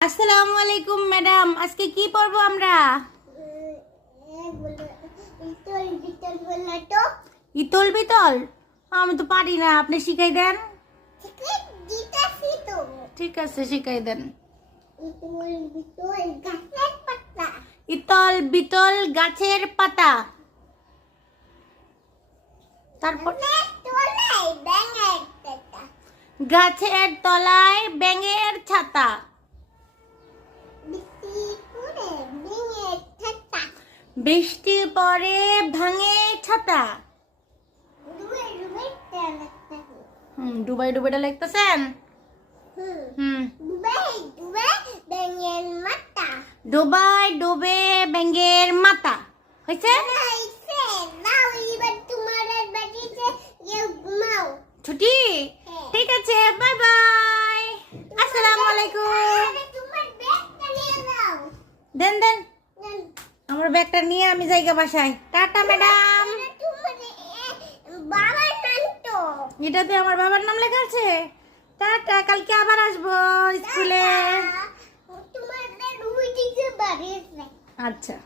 আসসালামু আলাইকুম ম্যাডাম, আজকে কি পড়বো আমরা? ইতল বিতল? আমি তো পারি না, আপনি শিখাই দেন। ঠিক আছে, শিখাই দেন। ইতল বিতল গাছের পাতা। তারপর গাছের তলায় ব্যাঙের ছাতা। বৃষ্টি পড়ে ভাঙে ছাতা। ডুবাই ডুবাইটা লিখতেছেন? ডুবাই ডুবে ব্যাঙের মাথা। হয়েছে? ছুটি? ঠিক আছে, বাই বাই। আসসালামু আলাইকুম। দেন দেন, আমার ব্যাগটা নিয়ে আমি জায়গা বাসায়। Tata madam. এটাতে আমার বাবার নাম লেখা আছে। টাটা, কালকে আবার আসবো স্কুলে। আচ্ছা।